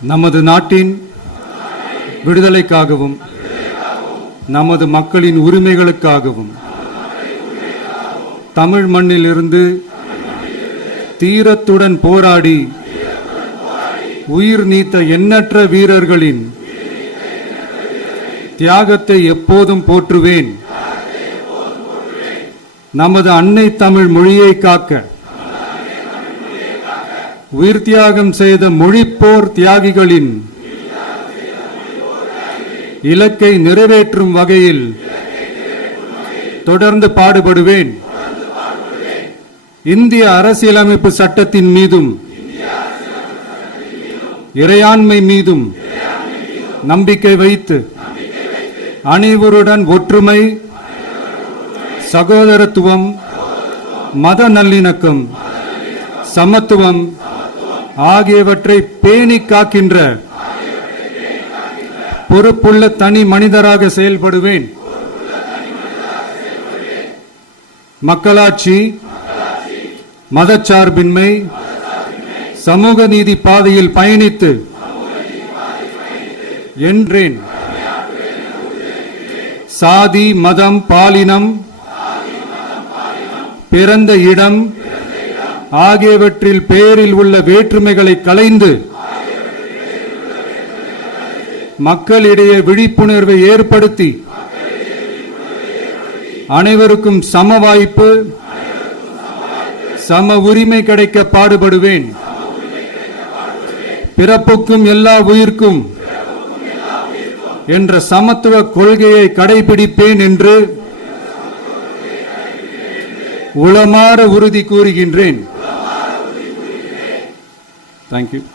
நமது நாட்டின் விடுதலைக்காகவும் நமது மக்களின் உரிமைகளுக்காகவும் தமிழ் மண்ணில் இருந்து தீரத்துடன் போராடி உயிர் நீத்த எண்ணற்ற வீரர்களின் தியாகத்தை எப்போதும் போற்றுவேன். நமது அன்னை தமிழ் மொழியை காக்க உயிர் தியாகம் செய்த மொழிப்போர் தியாகிகளின் இலக்கை நிறைவேற்றும் வகையில் தொடர்ந்து பாடுபடுவேன். இந்திய அரசியலமைப்பு சட்டத்தின் மீதும் இறையாண்மை மீதும் நம்பிக்கை வைத்து அனைவருடன் ஒற்றுமை, சகோதரத்துவம், மத நல்லிணக்கம், சமத்துவம் ஆகியவற்றை பேணி காக்கின்ற பொறுப்புள்ள தனி மனிதராக செயல்படுவேன். மக்களாட்சி, மதச்சார்பின்மை, சமூக நீதி பாதையில் பயணித்து என்றேன். சாதி, மதம், பாலினம், பிறந்த இடம் ஆகியவற்றில் பெயரில் உள்ள வேற்றுமைகளை களைந்து மக்களிடையே விழிப்புணர்வை ஏற்படுத்தி அனைவருக்கும் சம வாய்ப்பு, சம உரிமை கிடைக்க பாடுபடுவேன். பிறப்புக்கும் எல்லா உயிர்க்கும் என்ற சமத்துவ கொள்கையை கடைபிடிப்பேன் என்று உளமாற உறுதி கூறுகின்றேன். Thank you.